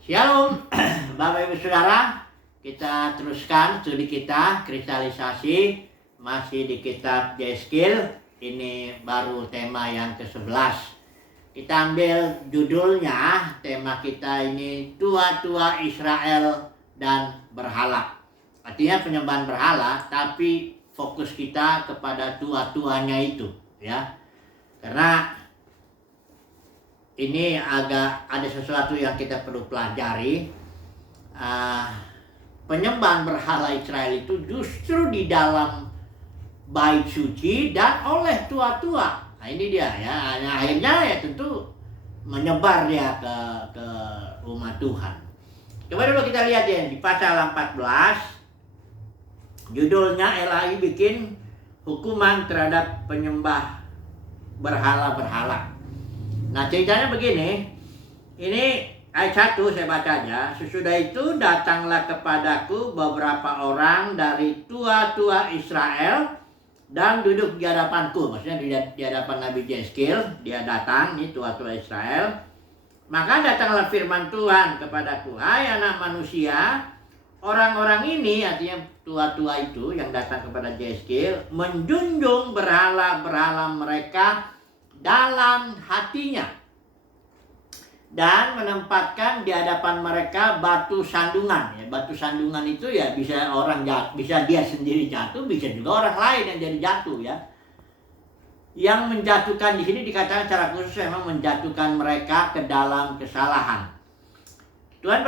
Shalom, Bapak Ibu Saudara, kita teruskan studi kita kristalisasi masih di kitab Yeskil. Ini baru tema yang ke-11. Kita ambil judulnya, tema kita ini tua-tua Israel dan berhala. Artinya penyembahan berhala, tapi fokus kita kepada tua-tuanya itu, ya. Karena ini agak ada sesuatu yang kita perlu pelajari. Penyembahan berhala Israel itu justru di dalam bait suci dan oleh tua-tua. Nah ini dia ya. Nah, akhirnya ya tentu menyebar dia ke umat Tuhan. Coba dulu kita lihat ya di pasal 14. Judulnya Elahi bikin hukuman terhadap penyembah berhala-berhala. Nah ceritanya begini, ini ayat 1 saya baca aja. Sesudah itu datanglah kepadaku beberapa orang dari tua-tua Israel dan duduk di hadapanku. Maksudnya di hadapan Nabi Yeskil, dia datang, ini tua-tua Israel. Maka datanglah firman Tuhan kepadaku, hai anak manusia, orang-orang ini, artinya tua-tua itu yang datang kepada Yeskil, menjunjung berhala-berhala mereka dalam hatinya dan menempatkan di hadapan mereka batu sandungan. Ya, batu sandungan itu ya bisa orang jatuh, bisa dia sendiri jatuh, bisa juga orang lain yang jadi jatuh ya. Yang menjatuhkan di sini dikatakan secara khusus memang menjatuhkan mereka ke dalam kesalahan. Tuhan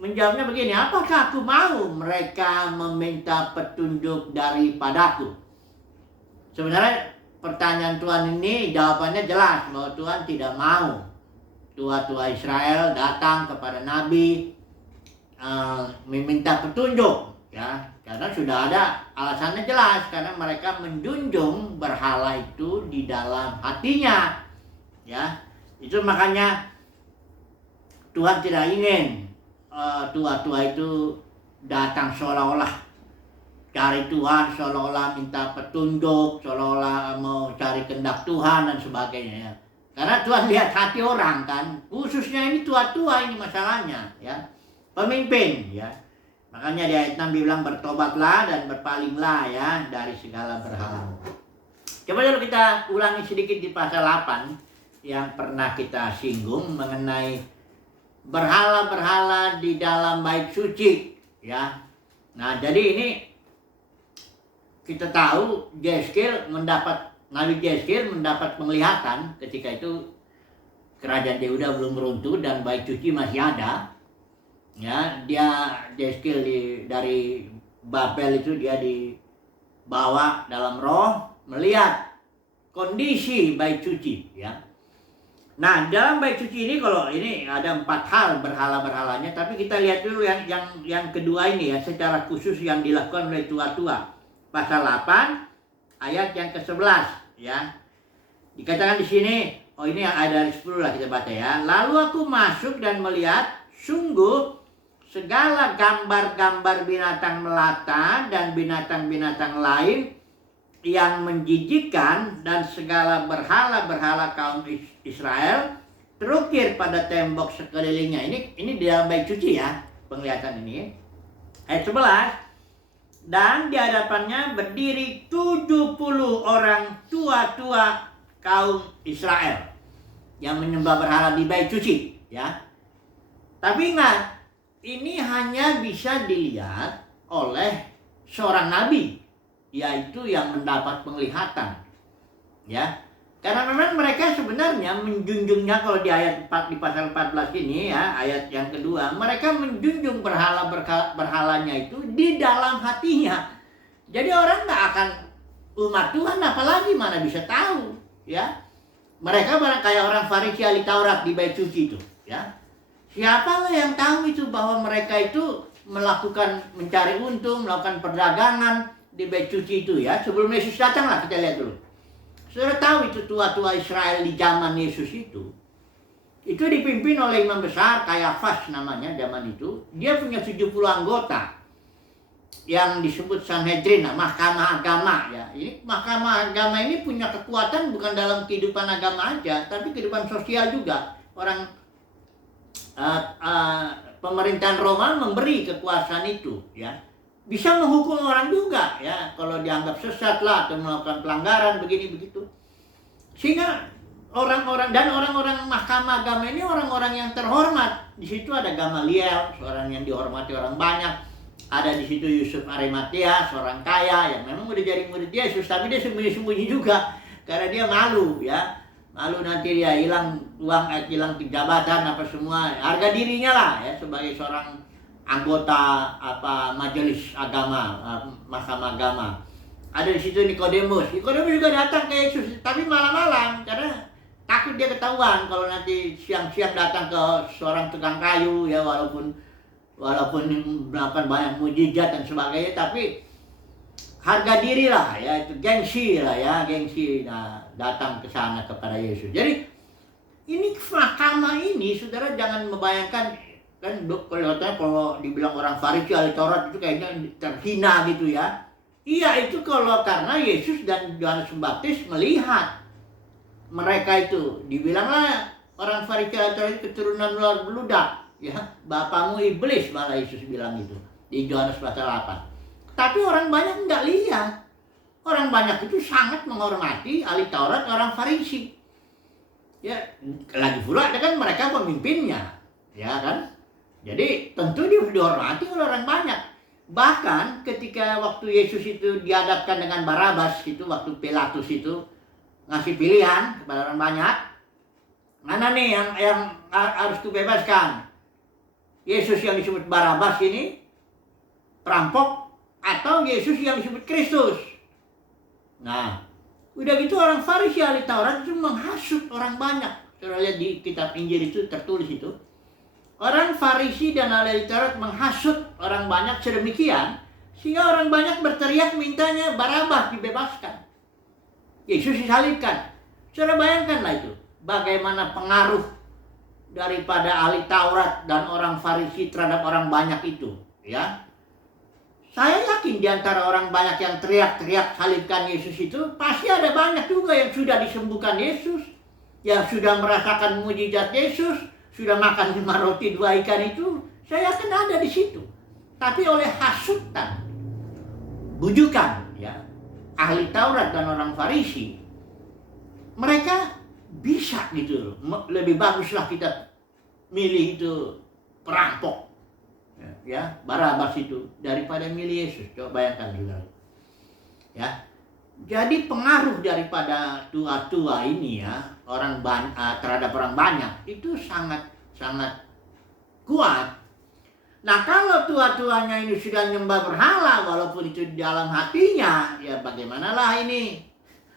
menjawabnya begini, apakah aku mau mereka meminta petunjuk daripadaku? Sebenarnya pertanyaan Tuhan ini jawabannya jelas bahwa Tuhan tidak mau tua-tua Israel datang kepada Nabi meminta petunjuk ya, karena sudah ada alasannya jelas, karena mereka menjunjung berhala itu di dalam hatinya ya. Itu makanya Tuhan tidak ingin tua-tua itu datang seolah-olah cari Tuhan, seolah-olah minta petunjuk, seolah-olah mau cari kehendak Tuhan dan sebagainya ya. Karena Tuhan lihat hati orang kan, khususnya ini tua-tua ini masalahnya ya. Pemimpin ya. Makanya di ayat 6 bilang bertobatlah dan berpalinglah ya dari segala berhala. Coba dulu kita ulangi sedikit di pasal 8 yang pernah kita singgung mengenai berhala-berhala di dalam bait suci ya. Nah, jadi ini kita tahu Nabi Yeskil mendapat penglihatan ketika itu kerajaan Yehuda belum runtuh dan bait suci masih ada. Ya, Yeskil dari Babel itu dia dibawa dalam roh melihat kondisi bait suci ya. Nah, dalam bait suci ini kalau ini ada 4 hal berhala-berhalanya, tapi kita lihat dulu yang kedua ini ya, secara khusus yang dilakukan oleh tua-tua. Pasal 8 ayat yang ke-11 ya. Dikatakan di sini, ini ada 10 lah kita baca ya. Lalu aku masuk dan melihat sungguh segala gambar-gambar binatang melata dan binatang-binatang lain yang menjijikkan dan segala berhala-berhala kaum Israel terukir pada tembok sekelilingnya. Ini di dalam bait suci ya, penglihatan ini. Ayat 11. Dan di hadapannya berdiri 70 orang tua-tua kaum Israel yang menyembah berhala di bait suci ya. Tapi ingat, ini hanya bisa dilihat oleh seorang nabi, yaitu yang mendapat penglihatan ya. Karena memang mereka sebenarnya menjunjungnya, kalau di ayat 4 di pasal 14 ini ya, ayat yang kedua, mereka menjunjung berhalanya itu di dalam hatinya. Jadi orang nggak akan, umat Tuhan apalagi mana bisa tahu ya. Mereka barang kayak orang Farisi ahli Taurat di bait suci itu ya. Siapa yang tahu itu bahwa mereka itu mencari untung, melakukan perdagangan di bait suci itu ya. Sebelum Yesus datang lah, kita lihat dulu. Saudara tahu itu tua-tua Israel di zaman Yesus itu dipimpin oleh imam besar Kayafas namanya zaman itu. Dia punya 70 anggota yang disebut Sanhedrin, mahkamah agama ya. Ini mahkamah agama ini punya kekuatan bukan dalam kehidupan agama aja, tapi kehidupan sosial juga. Orang pemerintahan Roma memberi kekuasaan itu, ya, bisa menghukum orang juga, ya, kalau dianggap sesat lah atau melakukan pelanggaran begini begitu. Sehingga orang-orang mahkamah agama ini orang-orang yang terhormat. Di situ ada Gamaliel, seorang yang dihormati orang banyak. Ada di situ Yusuf Arimatea, seorang kaya yang memang udah jadi murid Yesus, tapi dia sembunyi-sembunyi juga karena dia malu, ya. Malu nanti dia hilang uang, hilang jabatan apa semua, harga dirinya lah, ya, sebagai seorang anggota majelis agama, mahkamah agama. Ada di situ Nikodemus juga datang ke Yesus, tapi malam-malam karena takut dia ketahuan kalau nanti siang-siang datang ke seorang tukang kayu, ya, walaupun melakukan banyak mujizat dan sebagainya, tapi harga diri lah, ya, itu gengsi lah, ya, gengsi. Nah, datang ke sana kepada Yesus. Jadi ini mahkamah ini, saudara, jangan membayangkan kan kalau dibilang orang Farisi ahli Taurat itu kayaknya terhina gitu, ya. Iya, itu kalau karena Yesus dan Yohanes Pembaptis melihat mereka itu, dibilanglah orang Farisi ahli Taurat keturunan ular beludak, ya, bapamu iblis, malah Yesus bilang itu di Yohanes pasal 8. Tapi orang banyak nggak lihat. Orang banyak itu sangat menghormati ahli Taurat, orang Farisi. Ya, lagi pula kan mereka pemimpinnya, ya kan? Jadi tentu dia dihormati oleh orang banyak. Bahkan ketika waktu Yesus itu dihadapkan dengan Barabas itu, waktu Pilatus itu ngasih pilihan kepada orang banyak, mana nih yang harus kubebaskan? Yesus yang disebut Barabas ini perampok, atau Yesus yang disebut Kristus? Nah, udah gitu orang Farisi ahli Taurat itu menghasut orang banyak. Kita lihat di kitab Injil itu tertulis itu. Orang Farisi dan ahli Taurat menghasut orang banyak sedemikian sehingga orang banyak berteriak mintanya Barabas dibebaskan, Yesus disalibkan. Saudara bayangkanlah itu, bagaimana pengaruh daripada ahli Taurat dan orang Farisi terhadap orang banyak itu, ya. Saya yakin di antara orang banyak yang teriak-teriak salibkan Yesus itu, pasti ada banyak juga yang sudah disembuhkan Yesus, yang sudah merasakan mujizat Yesus, sudah makan 5 roti 2 ikan itu, saya yakin ada di situ. Tapi oleh hasutan, bujukan, ya, ahli Taurat dan orang Farisi, mereka bisa gitu, lebih baguslah kita milih itu perampok, ya, Barabas itu daripada milih Yesus. Coba bayangkan juga, ya. Jadi pengaruh daripada tua-tua ini, ya, terhadap orang banyak itu sangat kuat. Nah, kalau tua-tuanya ini sudah nyembah berhala walaupun itu di dalam hatinya, ya bagaimanalah ini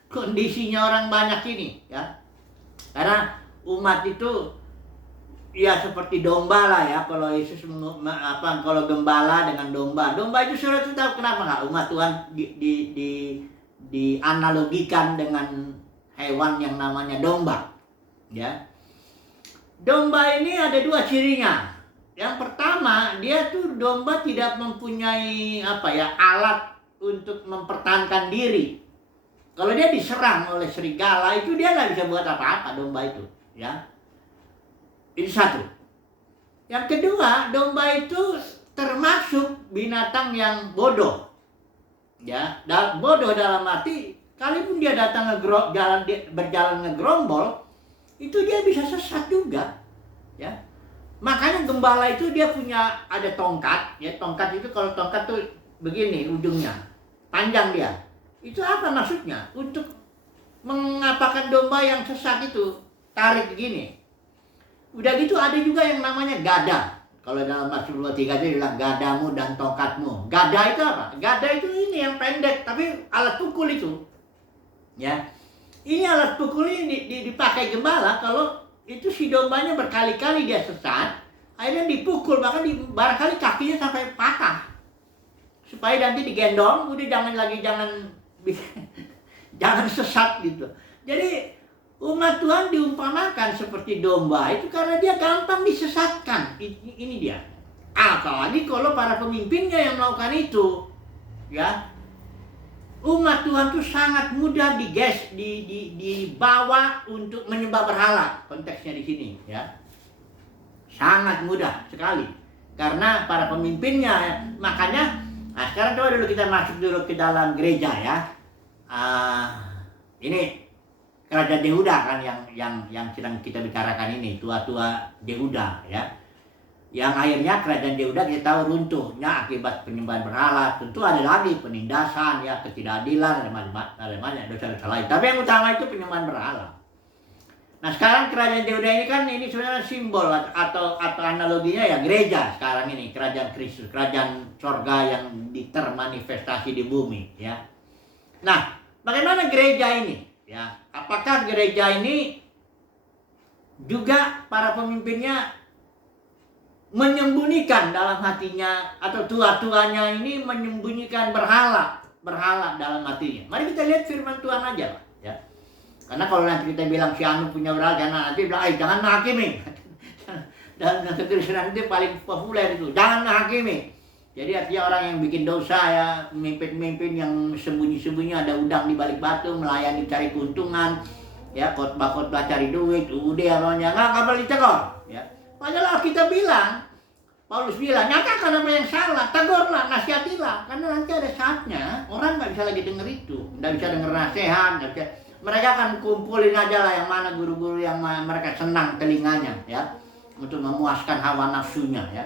kondisinya orang banyak ini, ya. Karena umat itu ya seperti domba lah, ya. Kalau Yesus kalau gembala dengan domba. Domba itu sudah tahu kenapa nggak umat Tuhan dianalogikan dengan hewan yang namanya domba, ya. Domba ini ada 2 cirinya. Yang pertama, dia tuh domba tidak mempunyai alat untuk mempertahankan diri. Kalau dia diserang oleh serigala itu dia nggak bisa buat apa-apa, domba itu, ya. Ini satu. Yang kedua, domba itu termasuk binatang yang bodoh, ya. Bodoh dalam arti, kalaupun dia datang berjalan ngegerombol, itu dia bisa sesat juga, ya. Makanya gembala itu dia punya ada tongkat, ya. Tongkat itu, kalau tongkat tuh begini ujungnya, panjang dia. Itu apa maksudnya? Untuk mengapakan domba yang sesat itu, tarik begini. Udah gitu ada juga yang namanya gada. Kalau dalam Mazmur 23 itu bilang gadamu dan tongkatmu. Gada itu apa? Gada itu ini yang pendek, tapi alat pukul itu, ya. Ini alat pukul ini dipakai gembala kalau itu si dombanya berkali-kali dia sesat, akhirnya dipukul, bahkan barangkali kakinya sampai patah, supaya nanti digendong, udah jangan sesat gitu. Jadi umat Tuhan diumpamakan seperti domba itu karena dia gampang disesatkan. Ini dia. Apalagi kalau para pemimpinnya yang melakukan itu, ya. Umat Tuhan itu sangat mudah dibawa untuk menyembah berhala, konteksnya di sini, ya. sangat mudah sekali. Karena para pemimpinnya, makanya, nah sekarang coba dulu kita masuk dulu ke dalam gereja ya. Ini kerajaan Yehuda kan yang sedang kita bicarakan ini, tua-tua Yehuda ya. Yang akhirnya kerajaan Yehuda kita tahu runtuhnya akibat penyembahan berhala. Tentu ada lagi penindasan ya, ketidakadilan, ada banyak dosa-dosa lain. Tapi yang utama itu penyembahan berhala. Nah sekarang kerajaan Yehuda ini kan ini sebenarnya simbol atau analoginya ya gereja sekarang ini, kerajaan Kristus, kerajaan sorga yang termanifestasi di bumi ya. Nah bagaimana gereja ini ya? Apakah gereja ini juga para pemimpinnya menyembunyikan dalam hatinya, atau tua-tuanya ini menyembunyikan berhala dalam hatinya? Mari kita lihat firman Tuhan aja lah ya. Karena kalau nanti kita bilang si Anu punya berhala, jangan nanti bilang, jangan menghakimi. Dan kekristenan itu paling populer itu, jangan menghakimi. Jadi artinya orang yang bikin dosa ya, pemimpin-pemimpin yang sembunyi-sembunyi ada udang di balik batu, melayani cari keuntungan, ya khotbah-khotbah cari duit, udah namanya nggak boleh ditegur, ya. Padahal kita bilang, Paulus bilang, nyatakan apa yang salah, tegurlah, nasihatilah, karena nanti ada saatnya orang nggak bisa lagi denger itu, nggak bisa denger nasihat, nggak bisa. Mereka akan kumpulin aja lah yang mana guru-guru yang mereka senang telinganya, ya, untuk memuaskan hawa nafsunya, ya.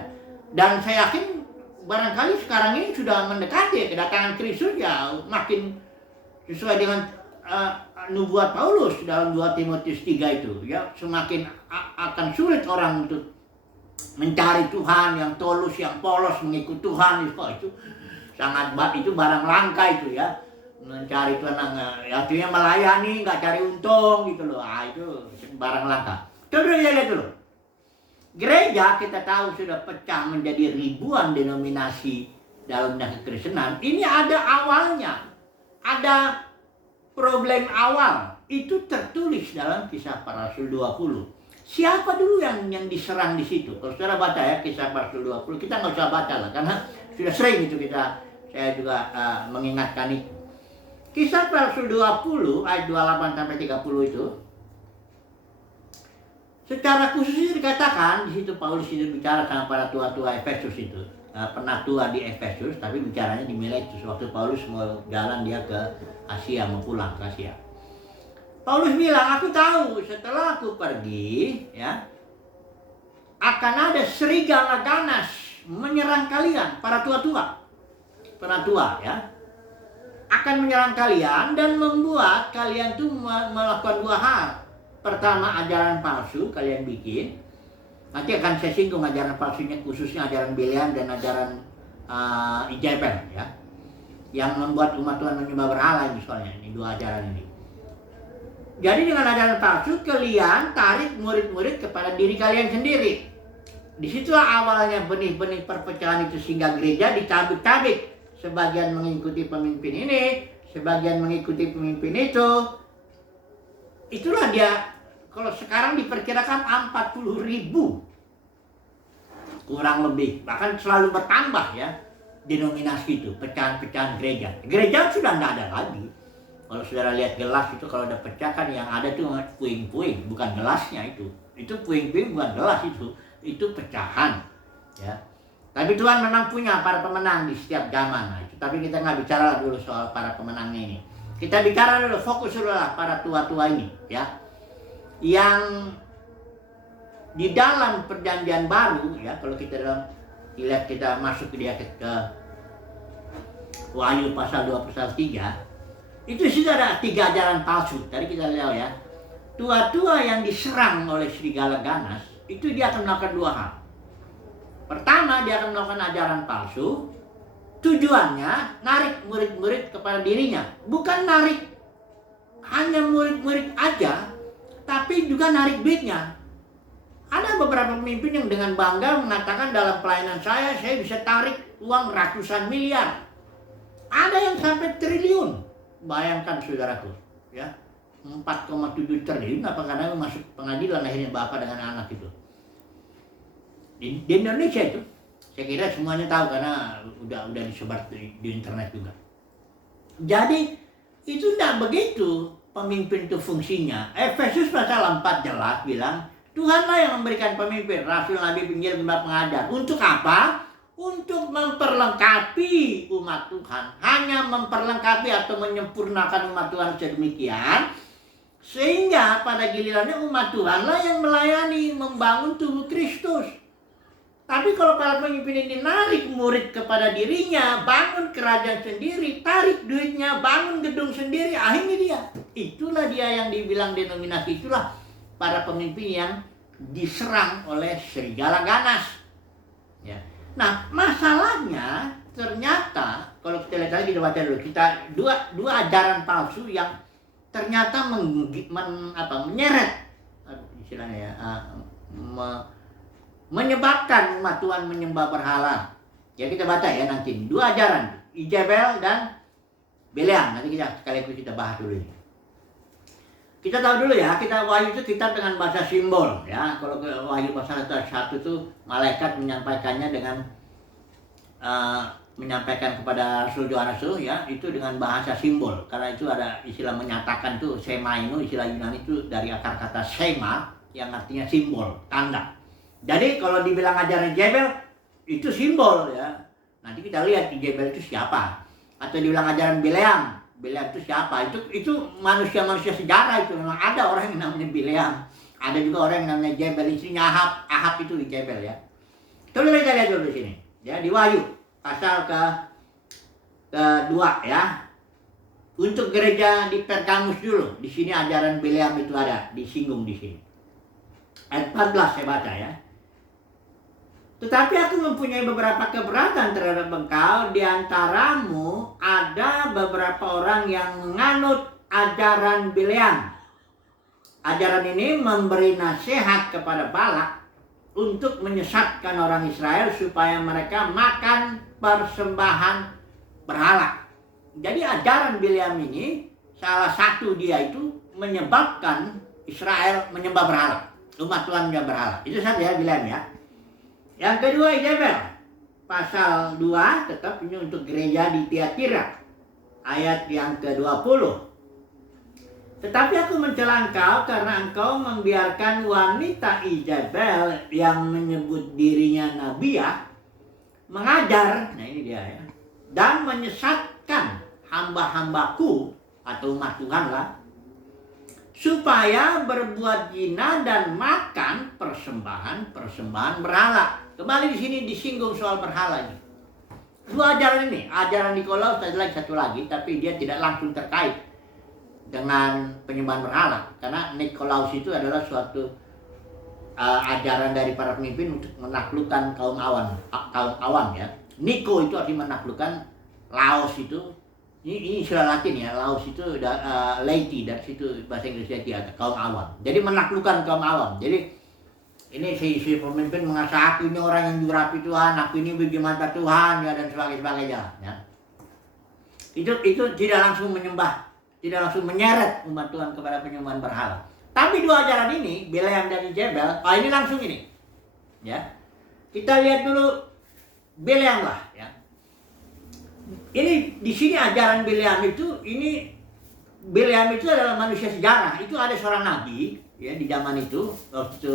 Dan saya yakin barangkali sekarang ini sudah mendekati kedatangan Kristus ya, makin sesuai dengan nubuat Paulus dalam 2 Timotius 3 itu ya, semakin akan sulit orang untuk mencari Tuhan yang tulus, yang polos mengikut Tuhan. Itu sangat itu barang langka itu ya, mencari Tuhan artinya melayani nggak cari untung gitu loh. Itu barang langka. Coba lihat dulu. Gereja kita tahu sudah pecah menjadi ribuan denominasi dalam kekristenan. Ini ada awalnya, ada problem awal. Itu tertulis dalam Kisah Para Rasul 20. Siapa dulu yang diserang di situ? Kalau saudara baca ya Kisah Para Rasul 20, kita nggak usah baca lah, karena sudah sering itu saya juga mengingatkan itu. Kisah Para Rasul 20 ayat 28 sampai 30 itu. Secara khusus dikatakan di situ Paulus itu bicara sama para tua-tua Efesus itu. Pernah tua di Efesus, tapi bicaranya di Miletus. Waktu Paulus mau jalan dia ke Asia, mau pulang ke Asia. Paulus bilang, aku tahu setelah aku pergi, ya, akan ada serigala ganas menyerang kalian, para tua-tua. Para tua, ya. Akan menyerang kalian dan membuat kalian tuh melakukan 2 hal. Pertama, ajaran palsu kalian bikin. Nanti akan saya singgung ajaran palsunya, khususnya ajaran Biliam dan ajaran Ijabel ya, yang membuat umat Tuhan menyembah berhala ini soalnya. Ini 2 ajaran ini. Jadi dengan ajaran palsu kalian tarik murid-murid kepada diri kalian sendiri. Disitulah awalnya benih-benih perpecahan itu, sehingga gereja dicabik-cabik. Sebagian mengikuti pemimpin ini, sebagian mengikuti pemimpin itu. Itulah dia. Kalau sekarang diperkirakan 40.000 kurang lebih, bahkan selalu bertambah ya denominasi itu, pecahan-pecahan gereja. Gereja sudah tidak ada lagi. Kalau saudara lihat gelas itu, kalau ada pecah kan yang ada tuh puing-puing, bukan gelasnya itu. Itu puing-puing bukan gelas itu pecahan ya. Tapi Tuhan memang punya para pemenang di setiap zaman. Nah, itu. Tapi kita nggak bicara dulu soal para pemenangnya ini. Kita bicara dulu, fokus dulu lah para tua-tua ini ya, yang di dalam perjanjian baru ya. Kalau kita lihat, kita masuk ke Wahyu pasal 2 pasal 3, itu sudah ada 3 ajaran palsu. Tadi kita lihat ya, tua-tua yang diserang oleh serigala ganas itu dia akan melakukan 2 hal. Pertama, dia akan melakukan ajaran palsu. Tujuannya narik murid-murid kepada dirinya. Bukan narik hanya murid-murid aja, tapi juga narik duitnya. Ada beberapa pemimpin yang dengan bangga mengatakan, dalam pelayanan saya bisa tarik uang ratusan miliar. Ada yang sampai triliun. Bayangkan saudaraku, ya, 4,7 triliun. Apa karena masuk pengadilan akhirnya bapak dengan anak itu. Di Indonesia itu, saya kira semuanya tahu karena udah disebar di internet juga. Jadi itu tidak begitu pemimpin itu fungsinya. Efesus pasal 4 jelas bilang, Tuhanlah yang memberikan pemimpin, rasul, nabi, penginjil, pembawa, pengajar. Untuk apa? Untuk memperlengkapi umat Tuhan. Hanya memperlengkapi atau menyempurnakan umat Tuhan sedemikian, sehingga pada gilirannya umat Tuhanlah yang melayani, membangun tubuh Kristus. Tapi kalau para pemimpin ini narik murid kepada dirinya, bangun kerajaan sendiri, tarik duitnya, bangun gedung sendiri, akhirnya dia. Itulah dia yang dibilang denominasi, itulah para pemimpin yang diserang oleh serigala ganas. Ya. Nah, masalahnya ternyata kalau kita lihat lagi, kita baca dulu, kita dua ajaran palsu yang ternyata menyeret istilahnya ya, menyebabkan umat Tuhan menyembah berhala. Ya, kita baca ya nanti dua ajaran, Ijabel dan Bileam. Nanti sekaligus kita bahas dulu ini. Kita tahu dulu ya, Wahyu itu kitab dengan bahasa simbol ya. Kalau Wahyu pasal 1 itu malaikat menyampaikannya dengan menyampaikan kepada Rasul Yohanes ya, itu dengan bahasa simbol. Karena itu ada istilah menyatakan tuh semaino, istilah Yunani itu dari akar kata sema yang artinya simbol, tanda. Jadi kalau dibilang ajaran Jebel itu simbol ya. Nanti kita lihat Jebel itu siapa. Atau dibilang ajaran Bileam itu siapa? Itu manusia-manusia sejarah itu. Memang ada orang yang namanya Bileam. Ada juga orang yang namanya Jebel, istrinya Ahab itu di Jebel ya. Coba kita lihat dulu di sini. Ya, di Wahyu pasal kedua ya. Untuk gereja di Pergamus dulu. Di sini ajaran Bileam itu ada, disinggung di sini. Ayat 14 saya baca ya. Tetapi aku mempunyai beberapa keberatan terhadap engkau. Di antaramu ada beberapa orang yang menganut ajaran Bileam. Ajaran ini memberi nasihat kepada Balak untuk menyesatkan orang Israel supaya mereka makan persembahan berhala. Jadi ajaran Bileam ini salah satu dia itu menyebabkan Israel menyembah berhala. Umat Tuhan menyembah berhala. Itu satu ya Bileam ya. Yang kedua Ijabel, pasal 2 tetap ini untuk gereja di Tiatira, ayat yang ke-20. Tetapi aku mencela engkau karena engkau membiarkan wanita Ijabel yang menyebut dirinya nabiah mengajar, nah ini dia ya, dan menyesatkan hamba-hambaku atau umat Tuhan lah, supaya berbuat zina dan makan persembahan berhala. Kembali di sini disinggung soal berhala ini. Dua ajaran ini, ajaran Nikolaus satu lagi, tapi dia tidak langsung terkait dengan penyembahan berhala, karena Nikolaus itu adalah suatu ajaran dari para pemimpin untuk menaklukkan kaum awam ya. Niko itu artinya menaklukkan, Laos itu ini istilah Latin ya, Laos itu laity, dari situ bahasa Inggrisnya dia kaum awam. Jadi menaklukkan kaum awam. Jadi ini si pemimpin mengasa aku ini orang yang diurapi Tuhan, aku ini biji mata Tuhan ya, dan sebagainya ya. Itu tidak langsung menyembah, tidak langsung menyeret umat Tuhan kepada penyembahan berhala. Tapi dua ajaran ini, Bileam dan Ijabel, ini langsung ini. Ya. Kita lihat dulu Bileam lah ya. Ini di sini ajaran Bileam itu, Bileam itu adalah manusia sejarah. Itu ada seorang nabi ya di zaman itu, waktu itu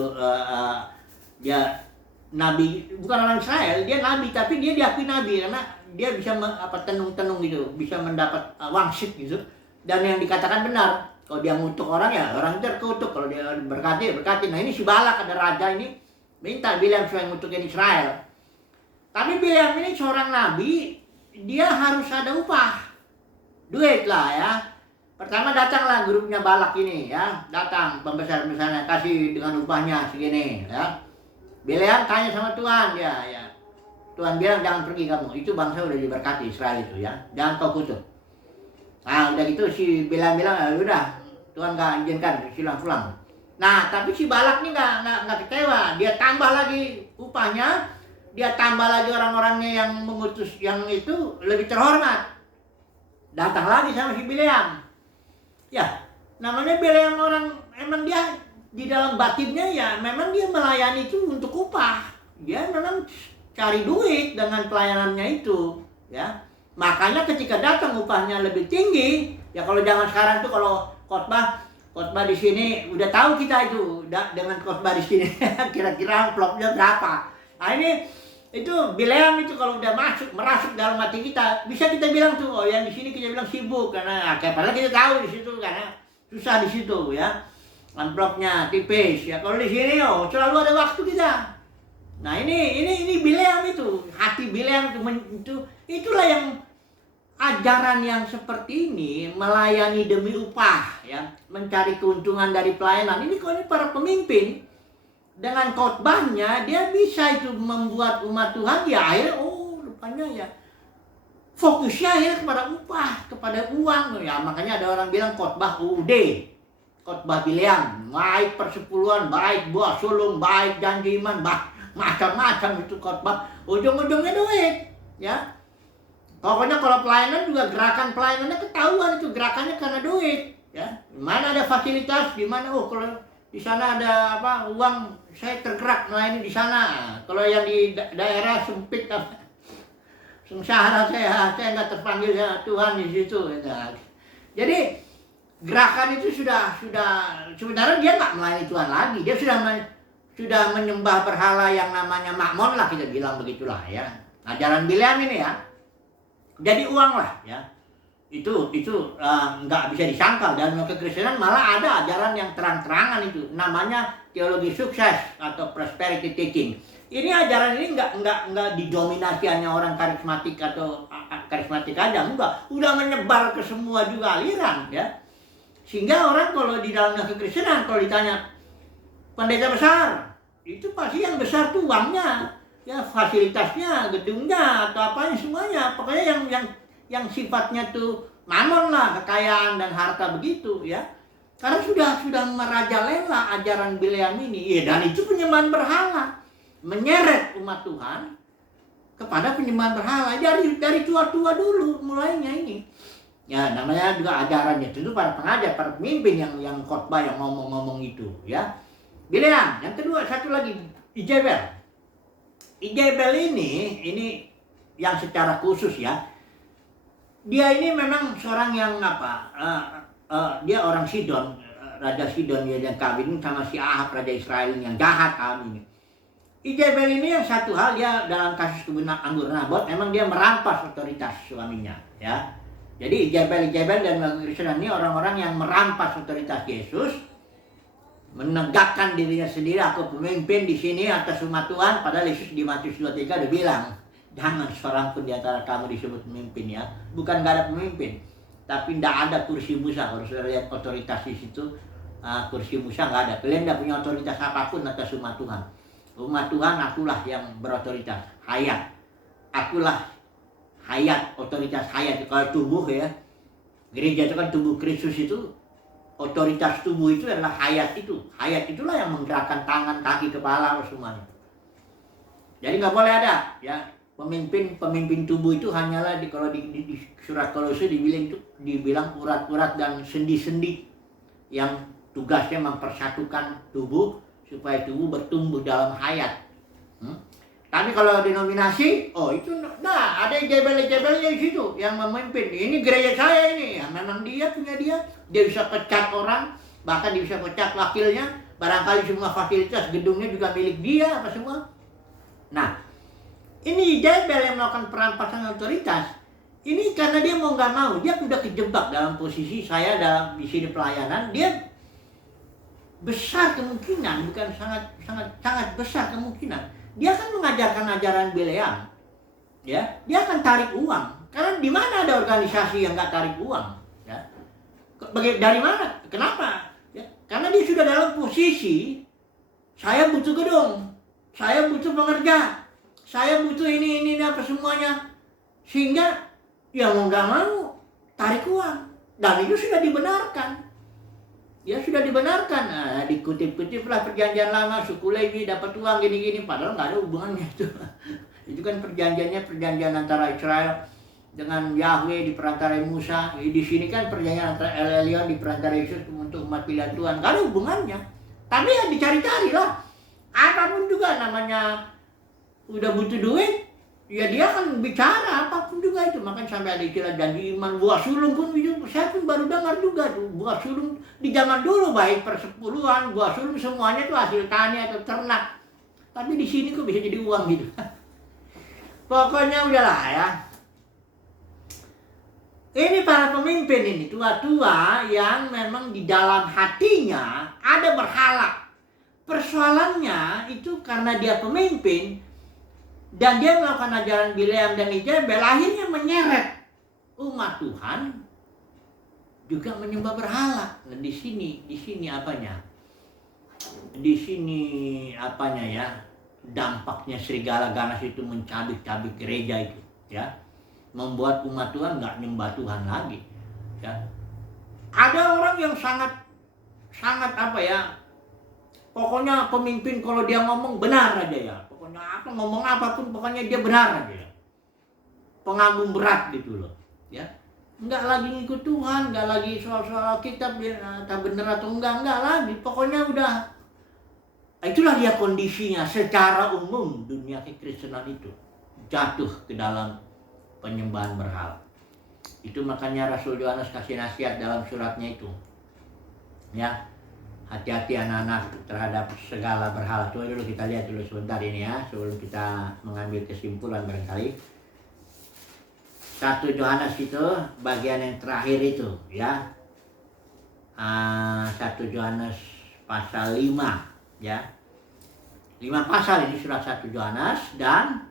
dia nabi, bukan orang Israel, dia nabi, tapi dia diakui nabi karena dia bisa tenung-tenung gitu, bisa mendapat wangsit gitu. Dan yang dikatakan benar, kalau dia mengutuk orang ya orang itu terkutuk, kalau dia berkati. Nah ini si Balak, ada raja ini minta Bileam supaya mengutukin Israel. Tapi Bileam ini seorang nabi, dia harus ada upah, duit lah ya. Pertama datanglah grupnya Balak ini ya, datang pembesar-pembesarnya, kasih dengan upahnya segini ya. Bileam tanya sama Tuhan ya. Tuhan bilang jangan pergi kamu, itu bangsa udah diberkati Israel itu ya, jangan kau kutuk. Nah udah gitu si Bileam bilang ya udah, Tuhan gak izinkan, silang pulang. Nah tapi si Balak ini nggak kecewa, dia tambah lagi upahnya, dia tambah lagi orang-orangnya yang mengutus yang itu lebih terhormat. Datang lagi sama si Bileam. Ya, namanya Bileam orang, emang dia di dalam batinnya ya memang dia melayani itu untuk upah. Dia memang cari duit dengan pelayanannya itu, ya. Makanya ketika datang upahnya lebih tinggi, ya kalau zaman sekarang tuh kalau khotbah di sini udah tahu kita itu dengan khotbah di sini. Kira-kira amplopnya berapa? Nah ini itu Bileam itu kalau udah merasuk dalam hati kita, bisa kita bilang tuh, oh yang di sini kita bilang sibuk karena padahal kita tahu di situ karena susah di situ ya. Amplopnya tipis ya. Kalau di sini selalu ada waktu kita. Nah ini Bileam itu, hati Bileam itulah yang ajaran yang seperti ini, melayani demi upah ya, mencari keuntungan dari pelayanan. Ini para pemimpin dengan khotbahnya dia bisa itu membuat umat Tuhan ya akhirnya rupanya ya fokusnya ya kepada upah, kepada uang ya. Makanya ada orang bilang khotbah UUD, khotbah Bileam, baik persepuluhan, baik buah sulung, baik janji iman, macam-macam itu khotbah, ujung-ujungnya duit ya. Pokoknya kalau pelayanan juga gerakan pelayanannya ketahuan itu gerakannya karena duit ya. Mana ada fasilitas, di mana kalau di sana ada uang, saya tergerak melayani di sana. Kalau yang di daerah sempit sengsara saya nggak terpanggil ya Tuhan di situ. Nah, jadi gerakan itu sudah sebenarnya dia nggak melayani Tuhan lagi. Dia sudah menyembah berhala yang namanya Makmon lah, kita bilang begitulah ya. Ajaran Bileam ini ya. Jadi uang lah ya. Itu nggak bisa disangkal. Dan kekristenan malah ada ajaran yang terang-terangan itu, namanya teologi sukses atau prosperity teaching. Ini ajaran ini nggak didominasi hanya orang karismatik atau karismatik aja, enggak, udah menyebar ke semua juga aliran ya. Sehingga orang kalau di dalamnya kekristenan, kalau ditanya pendeta besar, itu pasti yang besar tuh uangnya ya, fasilitasnya, gedungnya atau apanya semuanya, pokoknya yang sifatnya tuh mamon lah, kekayaan dan harta begitu ya. Karena sudah merajalela ajaran Bileam ini ya, dan itu penyembahan berhala, menyeret umat Tuhan kepada penyembahan berhala dari tua-tua dulu mulainya ini ya. Namanya juga ajarannya tentu para pengajar, para pemimpin yang khotbah, yang ngomong-ngomong itu ya. Bileam. Yang kedua satu lagi Ijabel ini yang secara khusus ya. Dia ini memang seorang yang dia orang Sidon, Raja Sidon, dia yang kawin sama si Ahab, Raja Israel yang jahat ini. Ijabel ini yang satu hal, dia dalam kasus kebun anggur Nabot memang dia merampas otoritas suaminya ya. Jadi Ijabel dan Kristen ini orang-orang yang merampas otoritas Yesus, menegakkan dirinya sendiri, aku pemimpin di sini atas umat Tuhan. Padahal Yesus di Matius 23 udah bilang, jangan seorang pun di antara kamu disebut pemimpin ya. Bukan gak ada pemimpin, tapi tidak ada kursi Musa. Kalau sudah lihat otoritas di situ, kursi Musa nggak ada. Kalian tidak punya otoritas apapun atas umat Tuhan. Umat Tuhan, akulah yang berotoritas. Hayat, akulah hayat, otoritas hayat. Kalau tubuh ya, gereja itu kan tubuh Kristus, itu otoritas tubuh itu adalah hayat itu. Hayat itulah yang menggerakkan tangan, kaki, kepala, semuanya. Jadi nggak boleh ada ya pemimpin tubuh itu hanyalah kalau di surat Kolose dibilang urat-urat dan sendi-sendi yang tugasnya mempersatukan tubuh supaya tubuh bertumbuh dalam hayat. Tapi kalau denominasi, itu ada jebel-jebelnya di situ yang memimpin. Ini gereja saya ini, ya, memang dia bisa pecat orang, bahkan dia bisa pecat wakilnya. Barangkali semua fasilitas gedungnya juga milik dia apa semua. Nah, ini Jebel yang melakukan perampasan otoritas. Ini karena dia mau nggak mau, dia sudah kejebak dalam posisi saya dalam di sini pelayanan. Dia besar kemungkinan, bukan sangat besar kemungkinan, dia akan mengajarkan ajaran Bileam. Ya, dia akan tarik uang. Karena di mana ada organisasi yang nggak tarik uang? Ya, dari mana? Kenapa? Ya, karena dia sudah dalam posisi, saya butuh gedung, saya butuh pengerja, saya butuh ini apa semuanya, sehingga ya mau nggak mau tarik uang, dan itu sudah dibenarkan. Ya sudah dibenarkan. Nah, dikutip-kutip lah perjanjian lama, suku Lewi dapat uang gini-gini, padahal nggak ada hubungannya itu. Itu kan perjanjian antara Israel dengan Yahweh diperantarai Musa. Di sini kan perjanjian antara El-Elyon diperantarai Yesus untuk umat pilihan Tuhan. Nggak ada hubungannya. Tapi ya dicari-cari lah. Apapun juga namanya udah butuh duit, ya dia akan bicara apapun juga itu. Makanya sampai ada istilah janji iman buah sulung pun saya pun baru dengar juga tuh. Buah sulung di zaman dulu baik persepuluhan, buah sulung semuanya tuh hasil tani atau ternak. Tapi di sini kok bisa jadi uang gitu. Pokoknya udahlah ya. Ini para pemimpin ini, tua-tua yang memang di dalam hatinya ada berhala. Persoalannya itu karena dia pemimpin dan dia melakukan ajaran Bileam dan Izebel, akhirnya menyeret umat Tuhan juga menyembah berhala. Nah, di sini apanya? Di sini apanya ya? Dampaknya serigala ganas itu mencabik-cabik gereja itu, ya. Membuat umat Tuhan nggak nyembah Tuhan lagi, ya. Ada orang yang sangat apa ya, pokoknya pemimpin kalau dia ngomong benar aja ya, pokoknya apa ngomong apapun pokoknya dia benar aja ya. Pengagum berat gitu loh, ya. Nggak lagi ngikut Tuhan, nggak lagi soal-soal kitab ya, entah benar atau enggak lagi, pokoknya udah. Itulah dia kondisinya secara umum dunia kekristenan itu jatuh ke dalam penyembahan berhala. Itu makanya Rasul Yohanes kasih nasihat dalam suratnya itu, ya, hati-hati anak-anak terhadap segala berhala. Coba dulu kita lihat dulu sebentar ini ya, sebelum kita mengambil kesimpulan barangkali. 1 Yohanes itu bagian yang terakhir itu, ya, 1 Yohanes pasal 5, ya, 5 pasal ini surat 1 Yohanes. Dan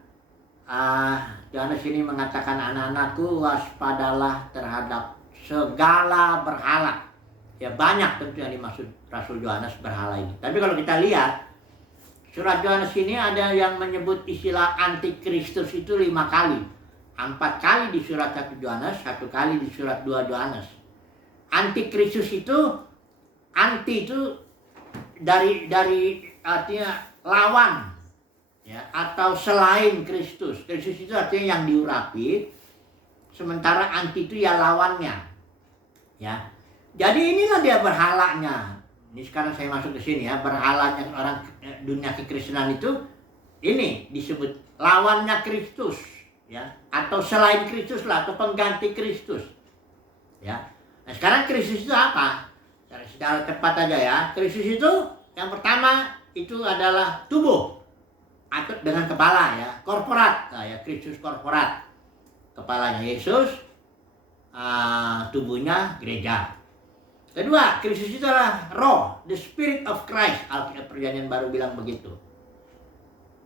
Yohanes ini mengatakan, anak-anakku waspadalah terhadap segala berhala. Ya, banyak tentu yang dimaksud Rasul Yohanes berhala ini. Tapi kalau kita lihat surat Yohanes ini ada yang menyebut istilah antikristus itu 5 kali. 4 kali di surat 1 Yohanes, 1 kali di surat 2 Yohanes. Antikristus itu, anti itu dari artinya lawan, ya, atau selain Kristus. Kristus itu artinya yang diurapi, sementara anti itu ya lawannya, ya. Jadi inilah dia berhalanya. Ini sekarang saya masuk ke sini ya, berhalanya orang dunia kekristenan itu ini disebut lawannya Kristus, ya, atau selain Kristus lah, atau pengganti Kristus, ya. Nah, sekarang Kristus itu apa? Secara tepat aja ya, Kristus itu yang pertama itu adalah tubuh atau dengan kepala, ya, korporat. Nah, ya, Kristus korporat, kepalanya Yesus, tubuhnya gereja. Kedua, Kristus itu adalah roh, the spirit of Christ. Alkitab Perjanjian Baru bilang begitu.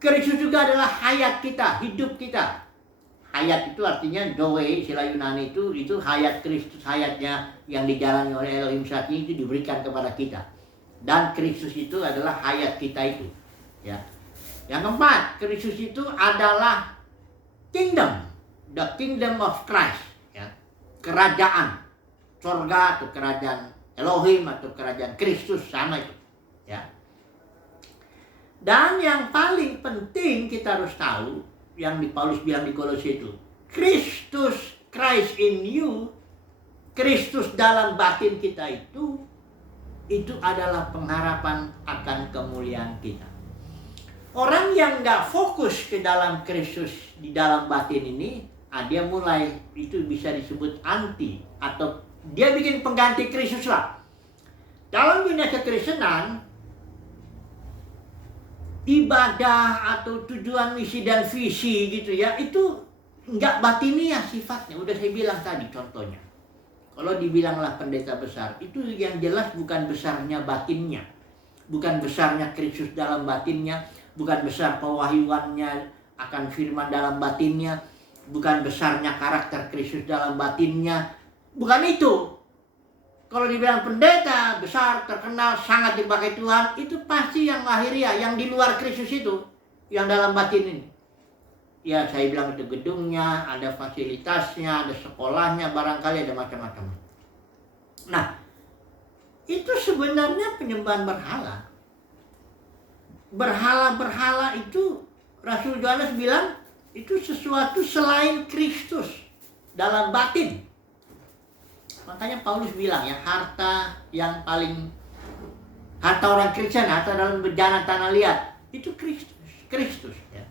Kristus juga adalah hayat kita, hidup kita. Hayat itu artinya zoe, istilah Yunani itu hayat Kristus, hayatnya yang dijalani oleh Elohim saat ini itu diberikan kepada kita. Dan Kristus itu adalah hayat kita itu, ya. Yang keempat, Kristus itu adalah kingdom, the kingdom of Christ, ya. Kerajaan surga atau kerajaan Elohim atau kerajaan Kristus, sama itu, ya. Dan yang paling penting kita harus tahu yang Paulus bilang di Kolose itu, Kristus, Christ in you, Kristus dalam batin kita itu adalah pengharapan akan kemuliaan kita. Orang yang nggak fokus ke dalam Kristus di dalam batin ini, dia mulai itu bisa disebut anti, atau dia bikin pengganti Kristus lah. Dalam dunia kekristenan, ibadah atau tujuan misi dan visi gitu ya, itu nggak batiniah sifatnya. Udah saya bilang tadi contohnya. Kalau dibilanglah pendeta besar, itu yang jelas bukan besarnya batinnya, bukan besarnya Kristus dalam batinnya, bukan besar pewahyuannya akan firman dalam batinnya, bukan besarnya karakter Kristus dalam batinnya, bukan itu. Kalau dibilang pendeta besar, terkenal, sangat dipakai Tuhan, itu pasti yang lahiriah, yang di luar Kristus itu, yang dalam batin ini. Ya, saya bilang itu gedungnya, ada fasilitasnya, ada sekolahnya, barangkali ada macam-macam. Nah, itu sebenarnya penyembahan berhala. Berhala-berhala itu, Rasul Yohanes bilang, itu sesuatu selain Kristus dalam batin. Makanya Paulus bilang ya, harta orang Kristen, harta dalam bejana tanah liat, itu Kristus, ya.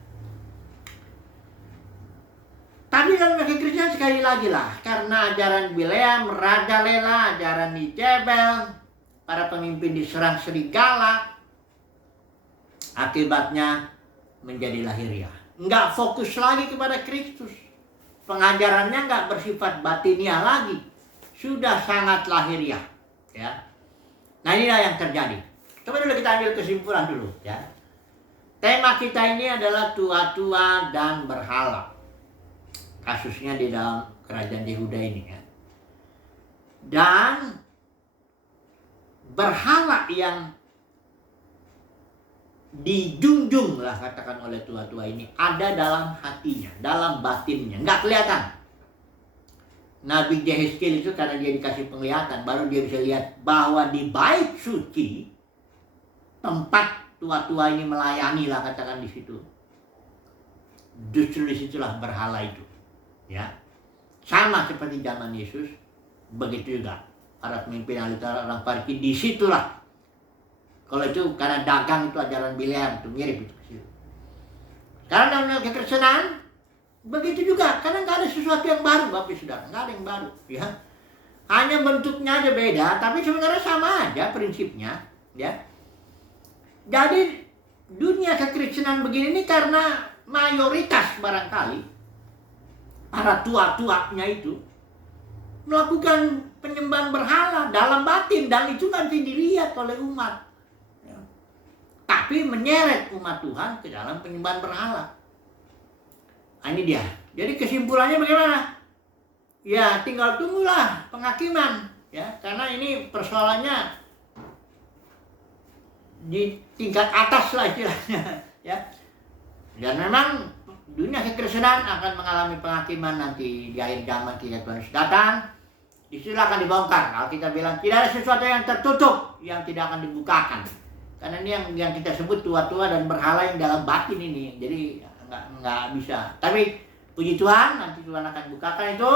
dalam kekristenan sekali lagi lah, karena ajaran Bileam merajalela, ajaran Yezebel, para pemimpin diserang serigala, akibatnya menjadi lahiriah. Nggak fokus lagi kepada Kristus. Pengajarannya nggak bersifat batiniah lagi. Sudah sangat lahiriah. Ya. Nah, inilah yang terjadi. Coba dulu kita ambil kesimpulan dulu. Ya. Tema kita ini adalah tua-tua dan berhala. Kasusnya di dalam kerajaan Yehuda ini. Ya. Dan berhala yang dijunjung lah katakan oleh tua-tua ini ada dalam hatinya, dalam batinnya, nggak kelihatan. Nabi Yehezkiel itu karena dia dikasih penglihatan, baru dia bisa lihat bahwa di bait suci tempat tua-tua ini melayani lah katakan di situ. Justru disitulah berhala itu, ya. Sama seperti zaman Yesus, begitu juga para pemimpin ahli Taurat, orang Farisi, disitulah. Kalau itu karena dagang itu ajaran Bileam itu mirip itu. Karena dalam kekristenan begitu juga, karena nggak ada sesuatu yang baru, Bapak Saudara, nggak ada yang baru, ya. Hanya bentuknya aja beda, tapi sebenarnya sama aja prinsipnya, ya. Jadi dunia kekristenan begini ini karena mayoritas barangkali para tua-tuanya itu melakukan penyembahan berhala dalam batin, dan itu nanti dilihat oleh umat. Tapi menyeret umat Tuhan ke dalam penyembahan berhala. Nah, ini dia. Jadi kesimpulannya bagaimana? Ya tinggal tunggulah penghakiman. Ya, karena ini persoalannya di tingkat atas lah istilahnya. Ya. Dan memang dunia kekristenan akan mengalami penghakiman nanti di akhir zaman ketika Tuhan Yesus datang. Disitulah akan dibongkar. Kalau kita bilang tidak ada sesuatu yang tertutup yang tidak akan dibukakan. Karena ini yang kita sebut tua-tua dan berhala yang dalam batin ini. Jadi nggak bisa. Tapi puji Tuhan, nanti Tuhan akan bukakan itu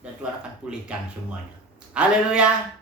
dan Tuhan akan pulihkan semuanya. Haleluya.